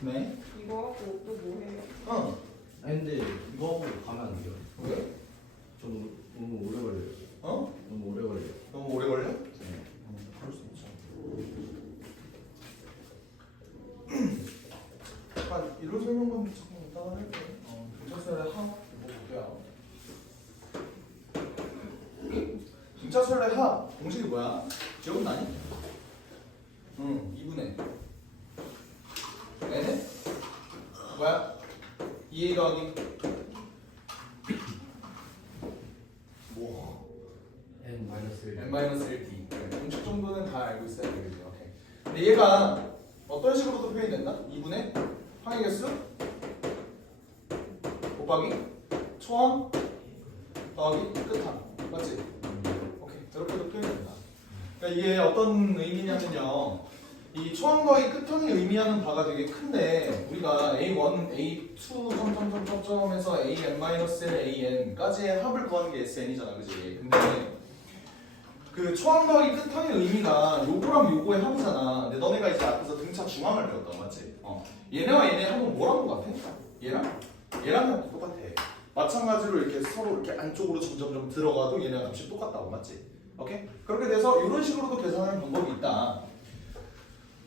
네. 이거 하고 또 뭐 해요? 아니 근데 이거 하고 가면 안 돼요. 왜? 좀 너무 오래 걸려요. 너무 오래 걸려요. 너무 오래 걸려? 네. 그럴 수 있죠. 약간 이런 설명만 조금 이따가 할게. 등차수열의 합 이거 볼게요. 등차수열의 합 공식이 뭐야? 기억나니? 2분의 n은 뭐야? 2a 더하기 뭐? n-1 n-1t 공식 정도는 다 알고 있어야 되겠지. 오케이. 근데 얘가 어떤 식으로도 표현이 된다? 2분의 항의 개수 곱하기 초항 더하기 끝항 맞지? 오케이. 저렇게도 표현이 된다. 그러니까 이게 어떤 의미냐면요, 이 초항 더하기 끝항이 의미하는 바가 되게 큰데 우리가 A1, A2 점점점점에서 AN-AN까지의 합을 구하는 게 SN이잖아, 그지? 근데 그 초항 더하기 끝항의 의미가 요거랑 요거의 합이잖아. 근데 너네가 이제 앞에서 등차 중항을 배웠다, 맞지? 얘네와 얘네 합은 뭐라는 것 같아? 얘랑 똑같아. 마찬가지로 이렇게 서로 이렇게 안쪽으로 점점점 들어가도 얘네 값이 똑같다고, 맞지? 오케이? 그렇게 돼서 이런 식으로도 계산하는 방법이 있다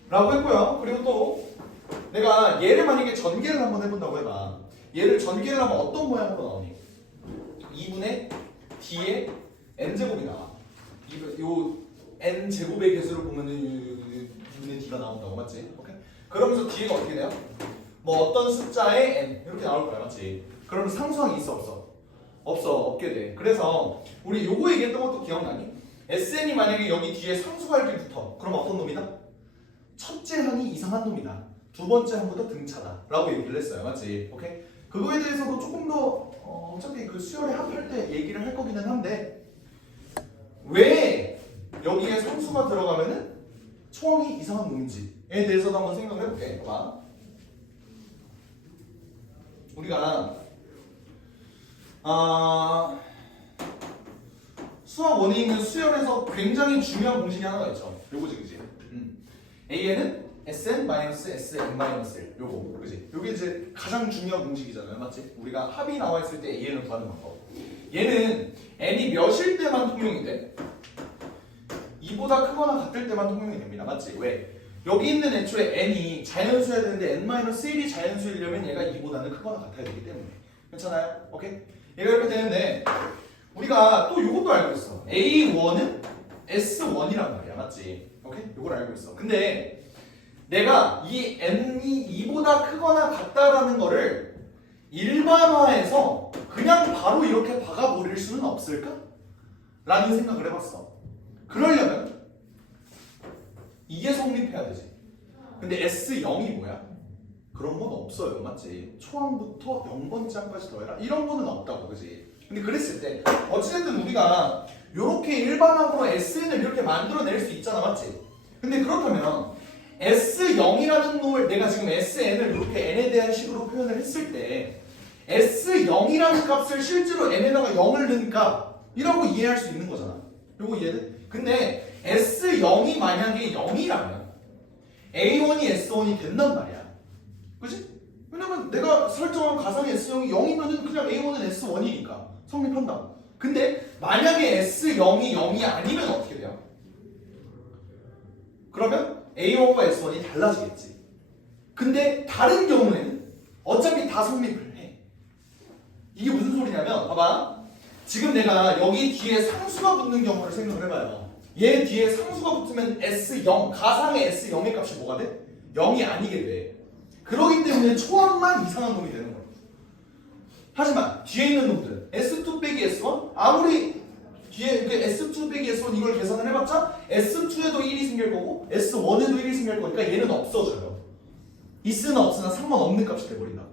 라고 했고요. 그리고 또 내가 얘를 만약에 전개를 한번 해본다고 해봐. 얘를 전개를 하면 어떤 모양으로 나오니? 2분의 d의 n제곱이 나와. 요 n제곱의 개수를 보면은 2분의 d가 나온다고, 맞지? 오케이? 그러면서 뒤에가 어떻게 돼요? 뭐 어떤 숫자의 n 이렇게 나올 거야, 맞지? 그러면 상수항이 있어 없어? 없게 돼. 그래서 우리 요거 얘기했던 것도 기억나니? SN이 만약에 여기 뒤에 상수가 이렇게 붙어. 그럼 어떤 놈이다? 첫째 항이 이상한 놈이다. 두 번째 항보다 등차다 라고 얘기를 했어요, 맞지? 오케이? 그거에 대해서도 조금 더 어차피 그 수열에 합할 때 얘기를 할 거기는 한데, 왜 여기에 상수가 들어가면은 초항이 이상한 놈인지에 대해서도 한번 생각을 해볼게. 봐봐. 우리가 수학 원에 있는 수열에서 굉장히 중요한 공식이 하나가 있죠. 요거지, 그지? AN은 SN-SN-1 요거, 그지? 요게 이제 가장 중요한 공식이잖아요, 맞지? 우리가 합이 나와 있을 때 AN을 구하는 방법. 얘는 n이 몇일 때만 통용이 돼? 2보다 크거나 같을 때만 통용이 됩니다, 맞지? 왜? 여기 있는 애초에 n이 자연수여야 되는데 n-1이 자연수이려면 얘가 2보다는 크거나 같아야 되기 때문에. 괜찮아요? 오케이? 얘가 이렇게 되는데 우리가 또 이것도 알고 있어. A1은 S1이란 말이야, 맞지? 오케이? 이걸 알고 있어. 근데 내가 이 n이 2보다 크거나 같다라는 거를 일반화해서 그냥 바로 이렇게 박아버릴 수는 없을까? 라는 생각을 해봤어. 그러려면 이게 성립해야 되지. 근데 S0이 뭐야? 그런 건 없어요, 맞지? 초항부터 0번째 항까지 더해라? 이런 거는 없다고, 그지? 근데 그랬을 때 어찌됐든 우리가 이렇게 일반학으로 SN을 이렇게 만들어낼 수 있잖아, 맞지? 근데 그렇다면 S0이라는 놈을 내가 지금 SN을 이렇게 n에 대한 식으로 표현을 했을 때 S0이라는 값을 실제로 n에다가 0을 넣은 값이라고 이해할 수 있는 거잖아. 요거 이해돼? 근데 S0이 만약에 0이라면 A1이 S1이 된단 말이야. 그치? 왜냐면 내가 설정한 가상의 S0이 0이면은 그냥 A1은 S1이니까 성립한다. 근데 만약에 S0이 0이 아니면 어떻게 돼요? 그러면 A1과 S1이 달라지겠지. 근데 다른 경우에는 어차피 다 성립을 해. 이게 무슨 소리냐면 봐봐. 지금 내가 여기 뒤에 상수가 붙는 경우를 생각을 해봐요. 얘 뒤에 상수가 붙으면 S0, 가상의 S0의 값이 뭐가 돼? 0이 아니게 돼. 그러기 때문에 초항만 이상한 놈이 되는 거야. 하지만 뒤에 있는 놈들 S2 빼기 S1 아무리 뒤에 그 S2 빼기 S1 이걸 계산을 해봤자 S2에도 1이 생길 거고 S1에도 1이 생길 거니까 얘는 없어져요. 있으나 없으나 상관없는 값이 돼버린다.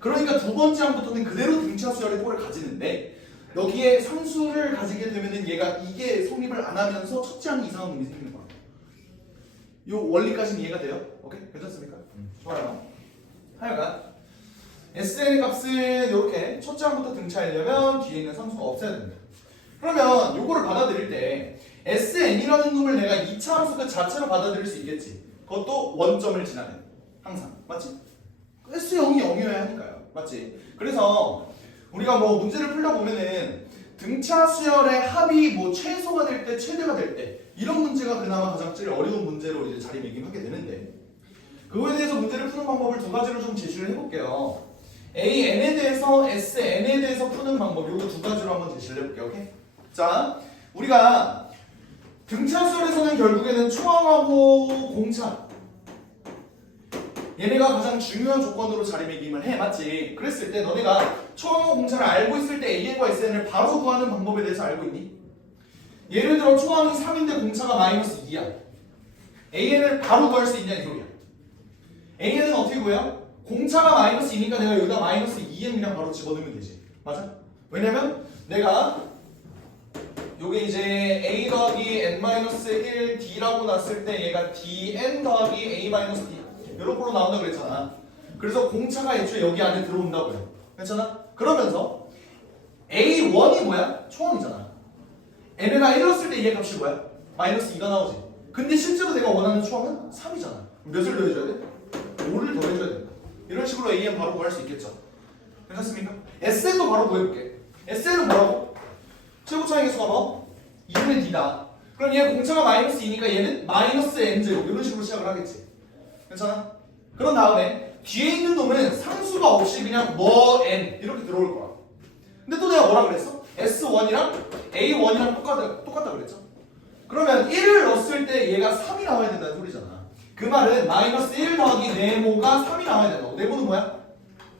그러니까 두 번째 항부터는 그대로 등차수열의 꼴을 가지는데 여기에 상수를 가지게 되면은 얘가 이게 성립을 안 하면서 첫째 항이 이상한 놈이 생기는 거야. 요 원리까지는 이해가 돼요? 오케이? 괜찮습니까? 좋아요. 하여간 SN의 값을 이렇게 첫째 항부터 등차하려면 뒤에 있는 상수가 없어야 됩니다. 그러면 요거를 받아들일 때 SN이라는 놈을 내가 2차 함수 그 자체로 받아들일 수 있겠지. 그것도 원점을 지나는 항상. 맞지? S0이 0이어야 하니까요. 맞지? 그래서 우리가 뭐 문제를 풀려보면은 등차 수열의 합이 뭐 최소가 될 때, 최대가 될 때 이런 문제가 그나마 가장 제일 어려운 문제로 이제 자리매김하게 되는데 그거에 대해서 문제를 푸는 방법을 두 가지로 좀 제시를 해볼게요. AN에 대해서 SN에 대해서 푸는 방법 요거 두 가지로 한번 제시를 해볼게요. 오케이? 자, 우리가 등차 수열에서는 결국에는 초항하고 공차 얘네가 가장 중요한 조건으로 자리매김을 해. 맞지? 그랬을 때 너네가 초항하고 공차를 알고 있을 때 AN과 SN을 바로 구하는 방법에 대해서 알고 있니? 예를 들어 초항이 3인데 공차가 마이너스 2야. AN을 바로 구할 수 있냐 이 소리야. AN은 어떻게 구해요? 공차가 마이너스 2니까 내가 여기다 마이너스 2n 그냥 바로 집어넣으면 되지. 맞아? 왜냐면 내가 요게 이제 a 더하기 n-1 d라고 놨을 때 얘가 dn 더하기 a-d 이런 걸로 나온다고 그랬잖아. 그래서 공차가 애초에 여기 안에 들어온다고요. 괜찮아? 그러면서 a1이 뭐야? 초항이잖아. n에다 1 넣었을 때 얘 값이 뭐야? 마이너스 2가 나오지. 근데 실제로 내가 원하는 초항은 3이잖아. 몇을 더해줘야 돼? 5를 더해줘야 된다. 이런 식으로 AN 바로 구할 수 있겠죠. 괜찮습니까? SN도 바로 구해볼게. SN은 뭐라고? 최고 차항의 수가 뭐? 2분의 D다. 그럼 얘 공차가 마이너스 2니까 얘는 마이너스 N제곱 이런 식으로 시작을 하겠지. 괜찮아? 그런 다음에 뒤에 있는 놈은 상수가 없이 그냥 뭐 N 이렇게 들어올 거야. 근데 또 내가 뭐라 그랬어? S1이랑 A1이랑 똑같다 그랬죠? 그러면 1을 넣었을 때 얘가 3이 나와야 된다는 소리잖아. 그 말은 마이너스 1 더하기 네모가 3이 나와야 된다고. 네모는 뭐야?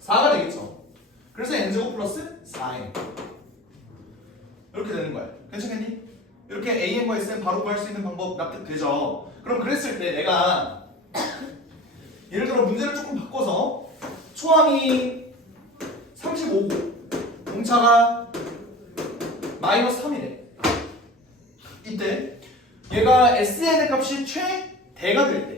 4가 되겠죠. 그래서 n제곱 플러스 4n 이렇게 되는 거야. 괜찮겠니? 이렇게 AN과 SN 바로 구할 수 있는 방법 납득되죠? 그럼 그랬을 때 내가 예를 들어 문제를 조금 바꿔서 초항이 35고 공차가 마이너스 3이래. 이때 얘가 SN의 값이 최대가 될 때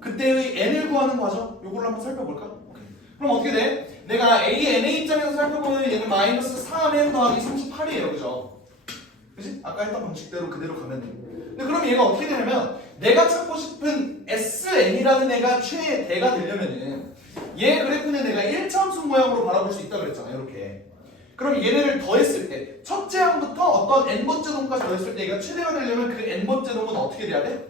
그때의 n을 구하는 과정 요걸로 한번 살펴볼까? 오케이. 그럼 어떻게 돼? 내가 AN의 입장에서 살펴보면 얘는 마이너스 3n 더하기 38이에요. 그죠? 그치? 아까 했던 방식대로 그대로 가면 돼. 근데 그럼 얘가 어떻게 되냐면 내가 찾고 싶은 SN이라는 애가 최대가 되려면은 얘 그래프는 내가 1차함수 모양으로 바라볼 수 있다 그랬잖아. 이렇게. 그럼 얘네를 더했을 때 첫째 항부터 어떤 n번째 놈까지 더했을 때 얘가 최대가 되려면 그 n번째 놈은 어떻게 돼야 돼?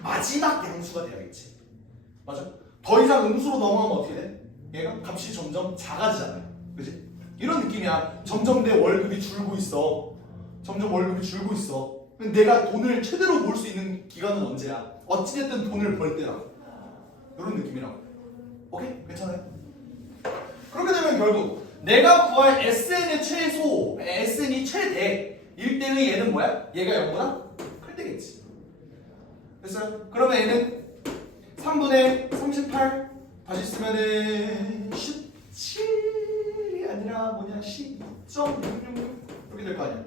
마지막 양수가 돼야겠지. 맞아? 더 이상 음수로 넘어가면 어떻게 돼? 얘가 값이 점점 작아지잖아요. 그치? 이런 느낌이야. 점점 내 월급이 줄고 있어. 점점 월급이 줄고 있어. 내가 돈을 최대로 벌 수 있는 기간은 언제야? 어찌됐든 돈을 벌 때라고. 이런 느낌이라고. 오케이? 괜찮아요? 그렇게 되면 결국 내가 구할 SN의 최소, SN이 최대일 때의 얘는 뭐야? 얘가 0보다 클 때겠지. 됐어요? 그러면 얘는 3분의 38 다시 쓰면은 17이 아니라 뭐냐 12.666 이렇게 될 거 아니야.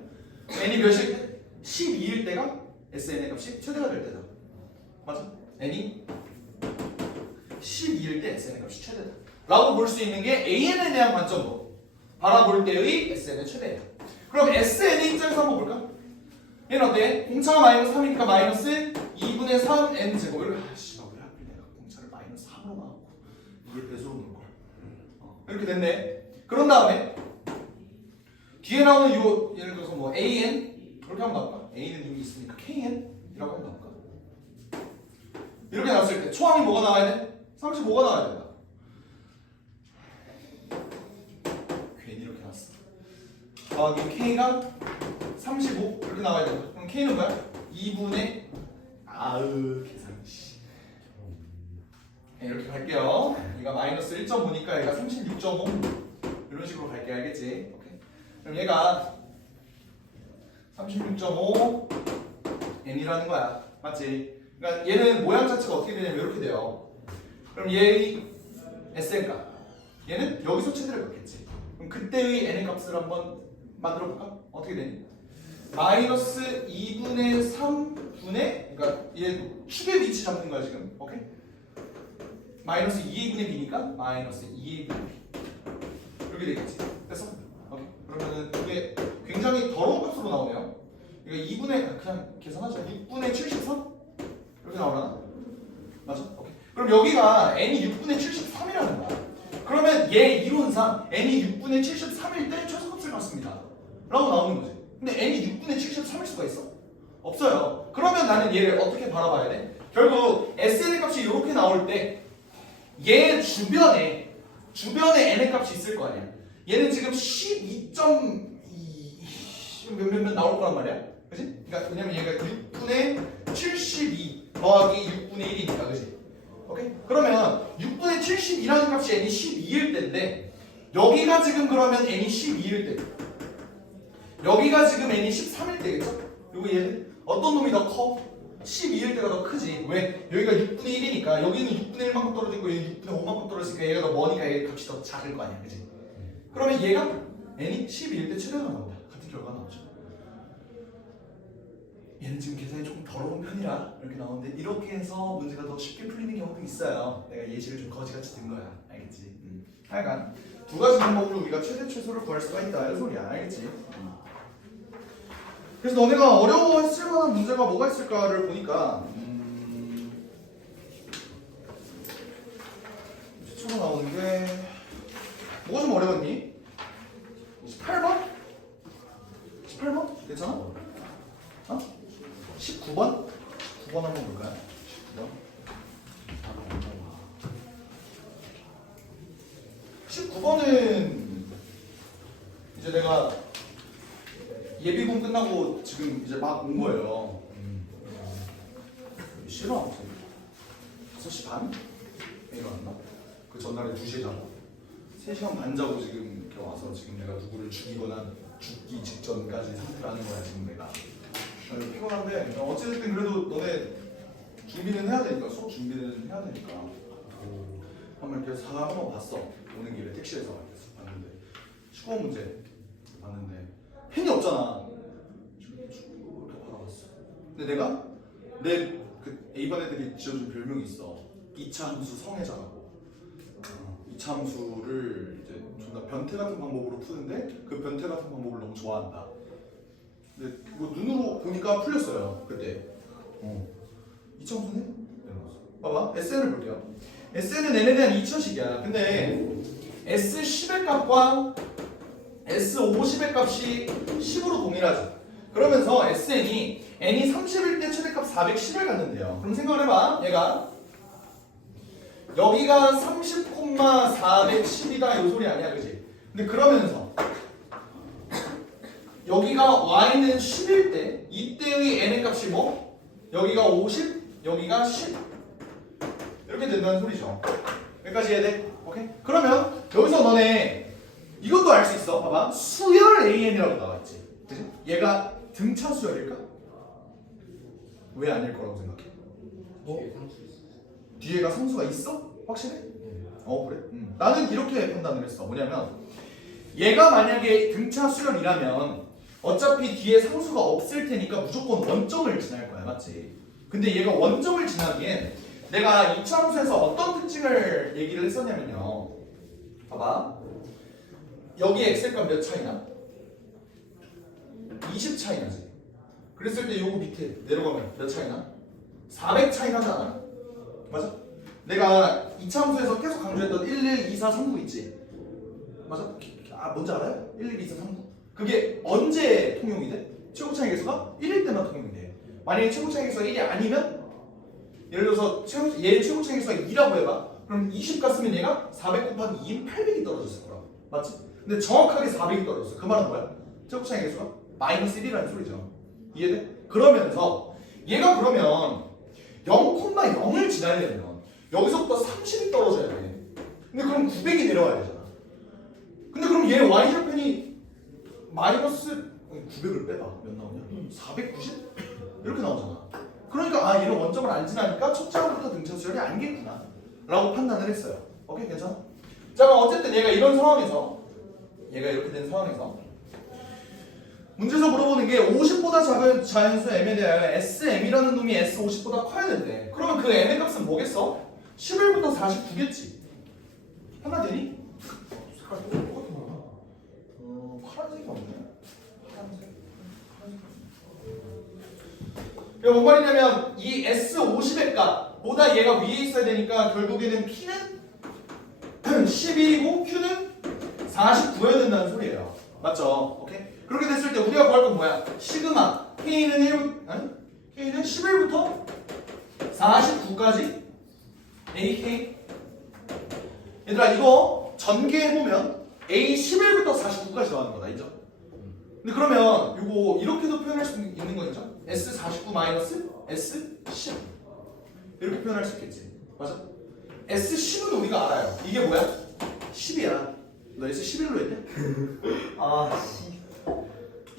n이 몇일 때? 12일 때가 SN의 값이 최대가 될 때다. 맞아? n이 12일 때 SN의 값이 최대다 라고 볼 수 있는 게 AN에 대한 관점으로 바라볼 때의 SN의 최대야. 그럼 SN의 입장에서 한번 볼까? 얘는 어때? 공차가 마이너스 3이니까 마이너스 2분의 3 n제곱. 이렇게 아씨 왜 하필 내가 공차를 마이너스 3으로 나왔고 이걸 배수로 놓을걸. 이렇게 됐네. 그런 다음에 뒤에 나오는 요 예를 들어서 뭐 AN 이렇게 한번 나올까? A는 이미 있으니까 KN 이라고 한번 나올까? 이렇게 나왔을 때 초항이 뭐가 나와야 돼? 35가 나와야 된다. 괜히 이렇게 나왔어. 더하기 K가 35 이렇게 나와야 된다. 그럼 K는 뭐야? 2분의 계산 이렇게 갈게요. 얘가 마이너스 1.5니까 얘가 36.5 이런 식으로 갈게. 알겠지? 오케이. 그럼 얘가 36.5 n이라는 거야. 맞지? 그러니까 얘는 모양 자체가 어떻게 되냐면 이렇게 돼요. 그럼 얘의 SN값 얘는 여기서 최대를 갖겠지. 그럼 그때의 n의 값을 한번 만들어 볼까? 어떻게 되니? 마이너스 2분의 3분의 그러니까 얘 축의 위치 잡는 거야 지금. 오케이? 마이너스 2분의 b니까 마이너스 2분의 b 이렇게 되겠지. 됐어? 오케이. 그러면은 이게 굉장히 더러운 값으로 나오네요. 이거 2분의 그냥 계산하자. 6분의 73 이렇게 나오려나? 맞아? 오케이. 그럼 그럼 여기가 n이 6분의 73이라는 거야. 그러면 얘 이론상 n이 6분의 73일 때 최소값을 갖습니다. 라고 나오는 거지. 근데 n이 6분의 73일 수가 있어? 없어요. 그러면 나는 얘를 어떻게 바라봐야 돼? 결국 SN의 값이 이렇게 나올 때 얘 주변에 n의 값이 있을 거 아니야. 얘는 지금 12.2 몇 나올 거란 말이야. 그치? 그러니까 왜냐면 얘가 6분의 72 더하기 6분의 1이니까, 그치? 오케이? 그러면 6분의 72라는 값이 n이 12일 때인데 여기가 지금 그러면 n이 12일 때, 여기가 지금 n이 13일 때겠죠? 요거 얘는 어떤 놈이 더 커? 12일 때가 더 크지. 왜? 여기가 6분의 1이니까 여기는 6분의 1만큼 떨어지고 여기 6분의 5만큼 떨어지니까 얘가 더 머니까 얘 값이 더 작을 거 아니야, 그치? 그러면 얘가 n이 12일 때 최대가 나온다. 같은 결과가 나오죠. 얘는 지금 계산이 조금 더러운 편이라 이렇게 나오는데 이렇게 해서 문제가 더 쉽게 풀리는 경우도 있어요. 내가 예시를 좀 거지같이 든 거야. 알겠지? 하여간 두 가지 방법으로 우리가 최대 최소를 구할 수가 있다. 이 소리야. 알겠지? 그래서 너네가 어려워했을 만한 문제가 뭐가 있을까를 보니까 최초로 나오는 게 뭐가 좀 어려웠니? 18번? 18번? 괜찮아? 어? 19번? 9번 한번 볼까요? 19번은 이제 내가 예비군 끝나고 지금 이제 막 온 거예요. 싫어. 5시 반? 일어났나? 그 전날에 2시에 자고 3시간 반 자고 지금 이렇게 와서 지금 내가 누구를 죽이거나 죽기 직전까지 상태라는 거야 지금 내가. 피곤한데 어찌됐든 그래도 너네 준비는 해야 되니까, 수업 준비는 해야 되니까 한번 이렇게 사과 한번 봤어. 오는 길에 택시에서 이렇게 봤는데 19번 문제 봤는데 펜이 없잖아. 이렇게 받아봤어. 근데 내가 내 그 A반 애들이 지어준 별명이 있어. 이차함수 성애자라고. 이차함수를 이제 존나 변태 같은 방법으로 푸는데 그 변태 같은 방법을 너무 좋아한다. 근데 뭐 눈으로 보니까 풀렸어요 그때. 이차함수네? 봐봐 SN을 볼게요. SN은 n에 대한 2차식이야. 근데 S10의 값과 S50의 값이 10으로 동일하지. 그러면서 SN이 n이 30일 때 최대값 410을 갖는데요. 그럼 생각을 해봐. 얘가 여기가 30,410이다 이 소리 아니야, 그지? 근데 그러면서 여기가 y는 10일 때 이때의 n의 값이 뭐? 여기가 50, 여기가 10 이렇게 된다는 소리죠. 여기까지 이해돼? 오케이? 그러면 여기서 너네 이것도 알 수 있어. 봐봐. 수열 AN이라고 나왔지. 그치? 얘가 등차 수열일까? 왜 아닐 거라고 생각해? 뒤에가 상수가 있어? 확실해? 그래? 나는 이렇게 판단을 했어. 뭐냐면 얘가 만약에 등차 수열이라면 어차피 뒤에 상수가 없을 테니까 무조건 원점을 지날 거야. 맞지? 근데 얘가 원점을 지나기엔 내가 이차함수에서 어떤 특징을 얘기를 했었냐면요. 봐봐. 여기 x값 몇 차이나? 20 차이 나지. 그랬을 때 요거 밑에 내려가면 몇 차이 나? 400 차이 나잖아. 맞아? 내가 이차함수에서 계속 강조했던 1, 1, 2, 4, 3, 9 있지? 맞아? 뭔지 알아요? 1, 1, 2, 4, 3, 9 그게 언제 통용이 돼? 최고차이 계수가 1일 때만 통용이 돼. 만약에 최고차이 계수가 1이 아니면 예를 들어서 얘 최고차이 계수가 2라고 해봐. 그럼 20가 쓰면 얘가 400 곱하기 2인 800이 떨어졌을 거라고. 맞지? 근데 정확하게 400이 떨어졌어. 그 말은 뭐야? 최고차이 계수가 마이너스 1이라는 소리죠. 이해돼? 그러면서 얘가 그러면 0,0을 지나려면 여기서부터 30이 떨어져야 돼. 근데 그럼 900이 내려와야 되잖아. 근데 그럼 얘 y절편이 마이너스 900을 빼봐. 몇 나오냐? 490? 이렇게 나오잖아. 그러니까 얘는 원점을 안 지나니까 첫째 항부터 등차 수열이 아니겠구나 라고 판단을 했어요. 오케이? 괜찮아? 자, 그럼 어쨌든 얘가 이런 상황에서 얘가 이렇게 된 상황에서 문제에서 물어보는 게 50보다 작은 자연수 m에 대하여 SM이라는 놈이 S50보다 커야 된대. 그러면 그 m의 값은 뭐겠어? 11부터 49겠지. 하나 되니? 색깔 똑같은 거야. 파란색이 없네. 파란색. 그러니까 뭔 말이냐면 이 S50의 값보다 얘보다 얘가 위에 있어야 되니까 결국에는 P는 11이고 Q는 49여야 된다는 소리예요. 맞죠? 오케이? 그렇게 됐을 때 우리가 구할 건 뭐야? 시그마 K는 11부터 49까지 AK. 얘들아 이거 전개해보면 A 11부터 49까지 나오는 거다. 인정? 근데 그러면 이거 이렇게도 표현할 수 있는 거 인정? S49 마이너스 S10 이렇게 표현할 수 있겠지. 맞아? S10은 우리가 알아요. 이게 뭐야? 10이야. 너 S11로 했냐? 아 씨.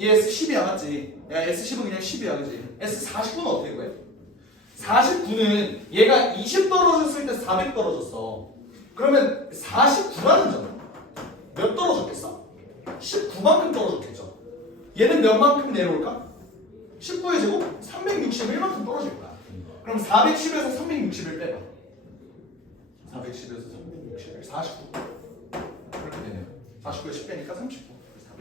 얘 S10이야 맞지? 야 S10은 그냥 10이야 그지? S49는 어떻게 구해? 49는 얘가 20 떨어졌을 때 400 떨어졌어. 그러면 49라는 점 몇 떨어졌겠어? 19만큼 떨어졌겠죠. 얘는 몇 만큼 내려올까? 19의 제곱 361만큼 떨어질 거야. 그럼 410에서 361 빼봐. 410에서 361 49 이렇게 되네요. 49에 10 빼니까 39 4번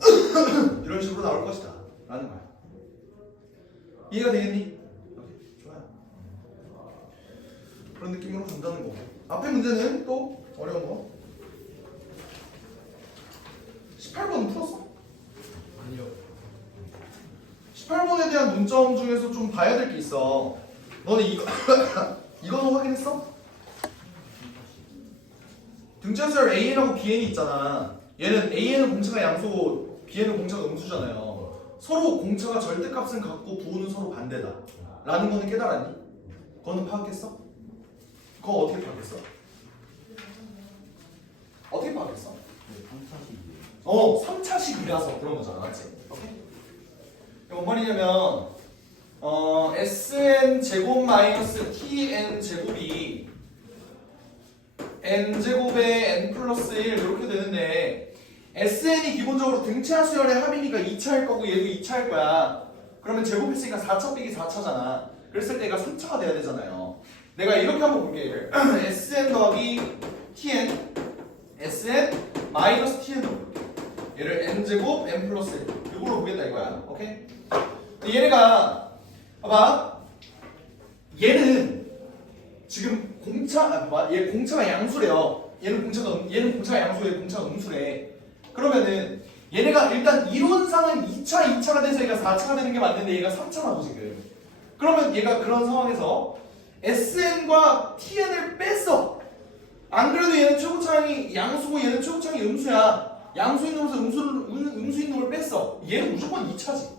1번 이런 식으로 나올 것이다 라는 거야. 이해가 되겠니? 오케이, 좋아요. 그런 느낌으로 준다는 거고. 앞에 문제는 또 어려운 거 18번 풀었어? 아니요. 18번에 대한 문점 중에서 좀 봐야 될 게 있어. 너는 이거 이거는 확인했어? 등차수열 AN하고 BN이 있잖아. 얘는 AN은 공차가 양수고 BN은 공차가 음수잖아요. 서로 공차가 절대값은 같고 부호는 서로 반대다 라는 거는 깨달았니? 그거는 파악했어? 그거 어떻게 파악했어? 어떻게 파악했어? 네, 3차식이라서 그런 거잖아, 맞지? 오케이? 이거 뭔 말이냐면 Sn 제곱 마이너스 Tn 제곱이 n 제곱에 n 플러스 1 이렇게 되는데 Sn이 기본적으로 등차 수열의 합이니까 2차일 거고 얘도 2차일 거야. 그러면 제곱했으니까 4차 빼기 4차잖아. 그랬을 때 얘가 3차가 돼야 되잖아요. 내가 이렇게 한번 볼게 얘를 Sn 더하기 Tn Sn 마이너스 Tn으로 볼게. 얘를 n제곱 n 플러스 1 이걸로 보겠다 이거야. 오케이? 근데 얘네가 봐봐 얘는 지금 얘 공차가 양수래요. 얘는 공차가 양수래. 공차가 음수래. 그러면은 얘네가 일단 이론상은 2차가 돼서 얘가 4차가 되는 게 맞는데 얘가 3차라고 지금. 그러면 얘가 그런 상황에서 SN과 TN을 뺐어. 안 그래도 얘는 최고차항이 양수고 얘는 최고차항이 음수야. 양수인 놈에서 음수인 놈을 뺐어. 얘는 무조건 2차지.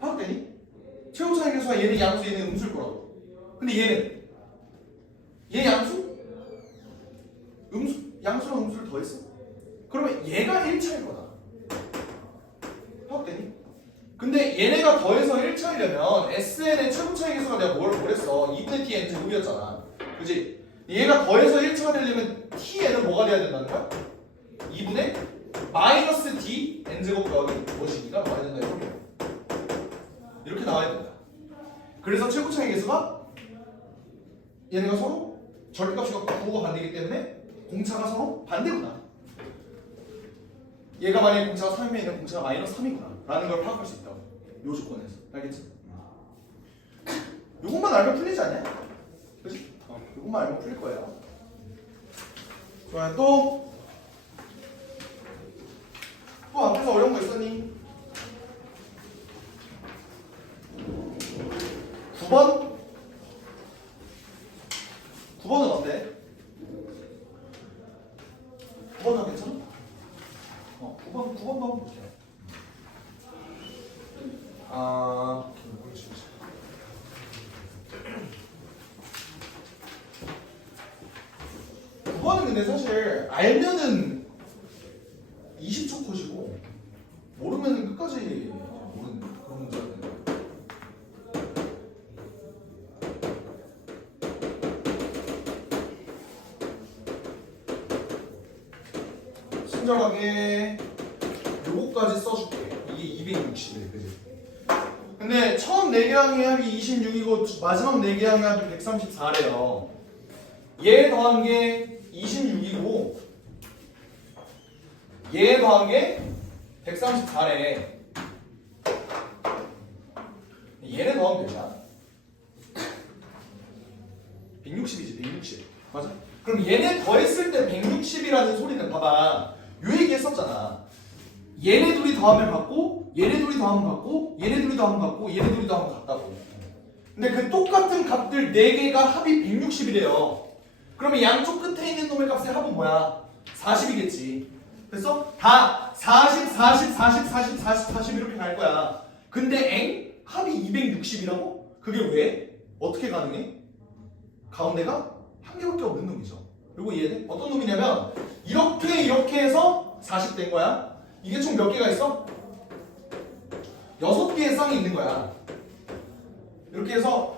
파악되니? 최고차항 계수가 얘는 양수 얘는 음수일 거라고. 근데 얘 양수? 양수랑 음수를 더했어. 그러면 얘가 1차일 거다. 파악되니? 근데 얘네가 더해서 1차이려면 SN의 최고차항 계수가 내가 뭘 했어? 2분의 Tn 제곱이었잖아. 그지? 얘가 더해서 1차가 되려면 Tn은 뭐가 돼야 된다는 거야? 2분의 마이너스 D n제곱 더하기 무엇이니까 나와야 된다 이렇게 나와야 된다. 그래서 최고차항 계수가 얘네가 서로 절대값이 부호가 반대이기 때문에 공차가 서로 반대구나. 얘가 만약에 공차가 3이면 얘는 공차가 마이너스 3이구나 라는 걸 파악할 수 있다고. 요 조건에서. 알겠지? 요것만 알면 풀리지 않냐? 그치? 요것만 알면 풀릴 거예요. 좋아요. 또 앞에서 어려운 거 있었니? 9번? 9번은 어때? 9번은 괜찮아? 9번도 한번 볼게요. 그렇지. 9번은 근데 사실 알면은 20초 컷이고 모르면 끝까지 모르는 그런 문제거든요. 친절하게 요거까지 써줄게. 이게 260이래, 그지? 근데 처음 4개항의 합이 26이고 마지막 4개항의 합이 134래요. 얘 더한 게 26이고 얘 더한 게 134래. 얘네 더하면 되잖아. 160이지 160 맞아? 그럼 얘네 더했을 때 160이라는 소리는 봐봐 요 얘기 했었잖아 얘네 둘이 더하면 같고 얘네 둘이 더하면 같고 얘네 둘이 더하면 같고 얘네 둘이 더하면 같다고 근데 그 똑같은 값들 4개가 합이 160이래요 그러면 양쪽 끝에 있는 놈의 값의 합은 뭐야? 40이겠지 그래서 다 40, 40, 40, 40, 40, 40 이렇게 갈 거야 근데 합이 260이라고? 그게 왜? 어떻게 가능해? 가운데가 한 개밖에 없는 놈이죠. 이거 이해돼? 어떤 놈이냐면 이렇게 해서 40 된 거야. 이게 총 몇 개가 있어? 6개의 쌍이 있는 거야. 이렇게 해서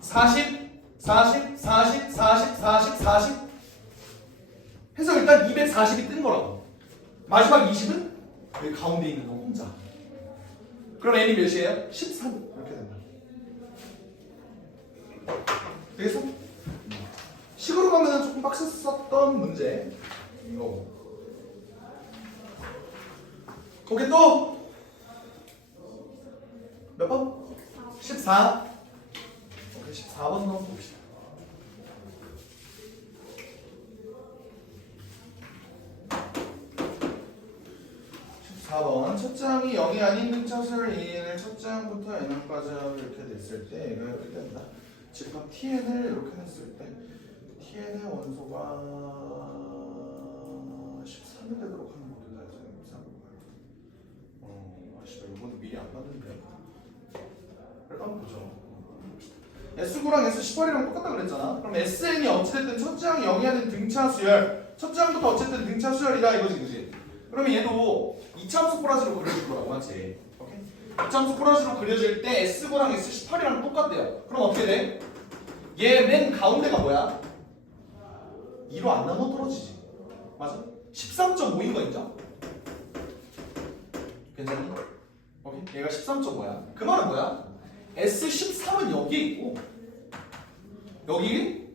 40, 40, 40, 40, 40, 40 해서 일단 240이 뜬 거라고. 마지막 20은 여기 가운데 있는 놈 혼자. 그럼 n이 몇이에요? 13 이렇게 된다. 되겠어? 식으로 가면 조금 빡셌었던 문제 이거. 거기 또 몇 번? 14 오케이 14번 한번 봅시다. 첫 장이 0이 아닌 등차수를 An을 첫 장부터 n까지 이렇게 냈을 때 얘가 이렇게 된다. 집합 Tn을 이렇게 냈을 때 Tn의 원소가 13이 되도록 하는 것도 다 아씨발 이건 미리 안 봤는데 일단 보죠. S9랑 S18이랑 똑같다 그랬잖아. 그럼 Sn이 어찌됐든 첫 장 0이 아닌 등차수열 첫 장부터 어쨌든 등차수열이다 이거지 그지? 그러면 얘도 이차함수 꼬라지로 그려질 거라고 하지. 오케이? 이차함수 꼬라지로 그려질 때 S9랑 S18이랑 똑같대요. 그럼 어떻게 돼? 얘 맨 가운데가 뭐야? 2로 안 나눠 떨어지지. 맞아? 13.5인 거 인정? 괜찮니? 오케이? 얘가 13.5야. 그 말은 뭐야? S13은 여기에 있고 여기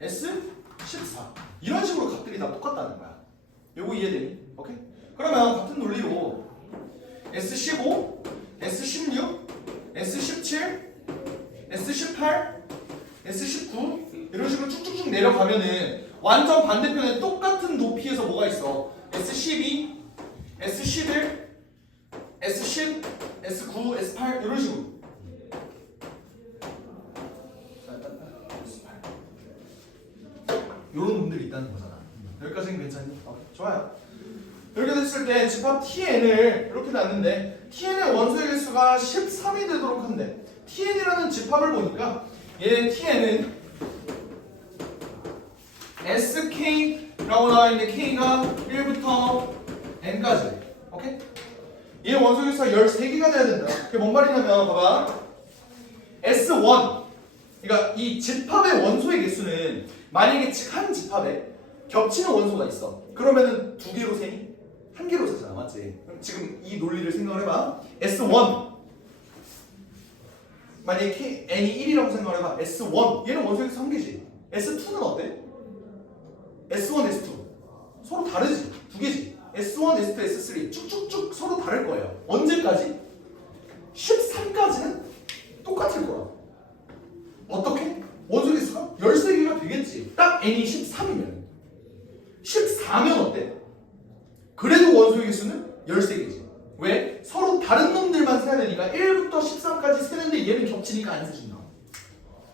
S14 이런 식으로 값들이 다 똑같다는 거야. 요거 이해되니? 오케이? 그러면 같은 논리로 S15, S16, S17, S18, S19 이런 식으로 쭉쭉쭉 내려가면은 완전 반대편에 똑같은 높이에서 뭐가 있어? S12, S11, S10, S9, S8 이런 식으로 이런 놈들이 있다는 거잖아. 여기까지는 괜찮니? 좋아요. 이렇게 됐을 때 집합 Tn을 이렇게 놨는데 Tn의 원소의 개수가 13이 되도록 한대. Tn이라는 집합을 보니까 얘 Tn은 SK라고 나와있는데 K가 1부터 N까지. 오케이? 얘 원소의 개수가 13개가 돼야 된다. 그게 뭔 말이냐면 봐봐. S1 그러니까 이 집합의 원소의 개수는 만약에 한 집합에 겹치는 원소가 있어. 그러면은 2개로 세니? 1개로 세잖아. 맞지? 그럼 지금 이 논리를 생각을 해봐. S1 만약에 n이 1이라고 생각을 해봐. S1 얘는 원소의 개수 1개지. S2는 어때? S1, S2 서로 다르지? 2개지. S1, S2, S3 쭉쭉쭉 서로 다를 거예요. 언제까지? 13까지는 똑같을 거야. 어떻게? 원소의 개수가 13개가 되겠지. 딱 n이 13이면 14면 어때? 그래도 원소의 개수는 13개지. 왜? 서로 다른 놈들만 세야 되니까 1부터 13까지 세는데 얘는 겹치니까 안 세진다.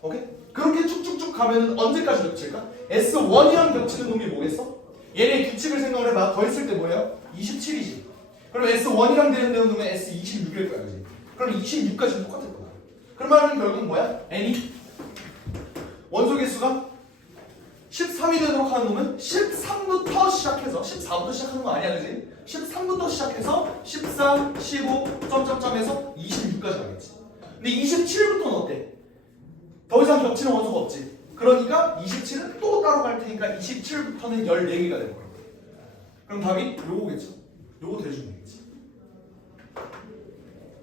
오케이? 그렇게 쭉쭉쭉 가면 언제까지 겹칠까? S1이랑 겹치는 놈이 뭐겠어? 얘네 규칙을 생각을 해봐. 더했을 때 뭐예요? 27이지. 그럼 S1이랑 되는 놈은 S26일 거야. 그지? 그럼 26까지는 똑같을 거야. 그러면 결국 뭐야? n이 원소 개수가 13이 되도록 하는 놈은 13부터 시작해서 14부터 시작하는 거 아니야 그지? 13부터 시작해서 14, 15, 점점점에서 26까지 가겠지. 근데 27부터는 어때? 더 이상 겹치는 원소가 없지. 그러니까 27은 또 따로 갈 테니까 27부터는 14개가 되는 거야. 그럼 답이 요거겠죠? 요거 대주면 되겠지.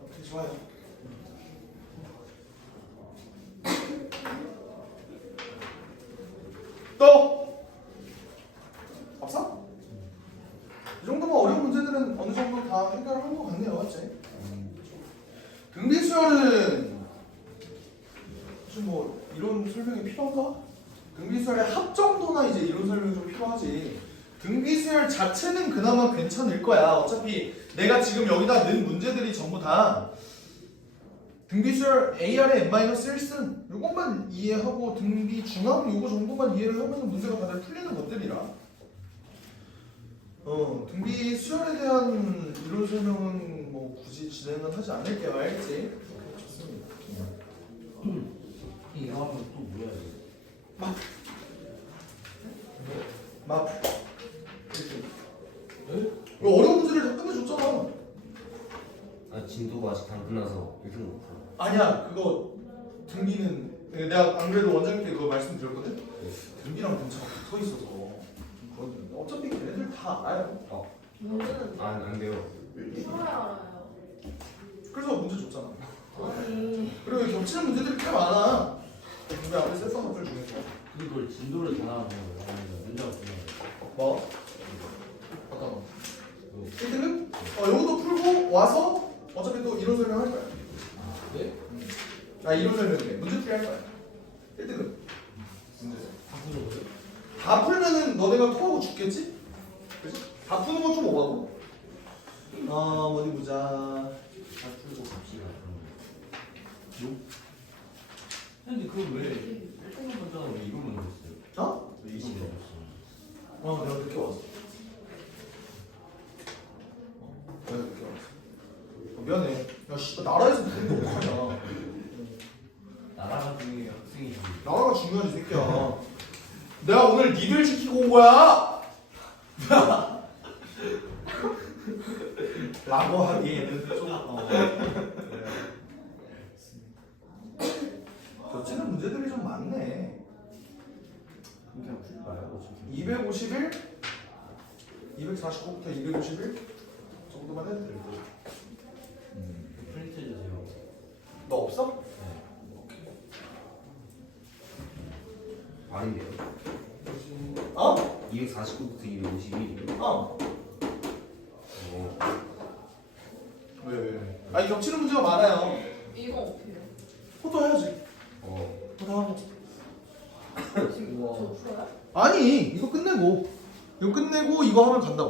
오케이 좋아요. 또 없어? 이 정도면 어려운 문제들은 어느 정도 다 해결한 것 같네요, 맞지? 등비수열은 굳이 뭐 이런 설명이 필요한가? 등비수열의 합 정도나 이제 이런 설명이 좀 필요하지. 등비수열 자체는 그나마 괜찮을 거야. 어차피 내가 지금 여기다 넣은 문제들이 전부 다 등비수열 AR의 n-1승 요것만 이해하고 등비 중함 요거 정도만 이해를 하면 문제가 다들 풀리는 것들이라. 등비 수열에 대한 이론 설명은 뭐 굳이 진행은 하지 않을게요. 알겠지? 좋습니다. 이거 하면 또 뭐야 이거? 막 이거 어려운 문제를 다 끝내줬잖아. 아 진도가 아직 안 끝나서 이렇게 못 풀어. 아니야 그거 등비는 내가 안 그래도 원장님께 그거 말씀드렸거든. 등비랑 분차가 붙어 있어서 어차피 걔네들 다 알아요. 문제는 안 돼요. 풀어야 알아요. 그래서 문제 줬잖아. 아니 그리고 겹치는 문제들이 꽤 많아. 등비 앞에 썼던 것들 중에서 그걸 진도를 다 나가는 거예요. 아니면 문제가 중요해요. 뭐? 어떤 거? 1등급? 요것도 풀고 와서 어차피 또 이론 설명 할 거야. 네? 이론 설명해. 문제풀이 할 거야. 1등급. 문제. 다 푸는 거예요? 다 풀면은 너네가 토하고 죽겠지? 그치? 다 푸는 건 좀 오바고. 어디 보자. 다 풀고 갑시다. 근데 그걸 왜 1등급 문제는 왜 이걸 먼저 했어요? 어? 왜 20이 없어? 내가 늦게 왔어. 내가 늦게 왔어. 미안해. 야, 씨, 나라에서 부르는 거 어떡하냐. 나라가 중요해요. 학생이 중요해요. 나라가 중요하지, 새끼야. 내가 오늘 니들 지키고 온 거야! 라고 하기에는 좀, 겹치는 문제들이 좀 많네. 그냥 풀까요? 251, 249부터 251 정도만 해도 될 거야. 프린트 해주세요. 너 없어? 아닌데요. 어? 249부터 251. 어. 어. 왜? 아니 겹치는 문제가 많아요. 이거 어떻게 해요? 포토 해야지. 어. 포토 하고. 지금 저 풀어요? 아니 이거 끝내고 이거 하면 간다고.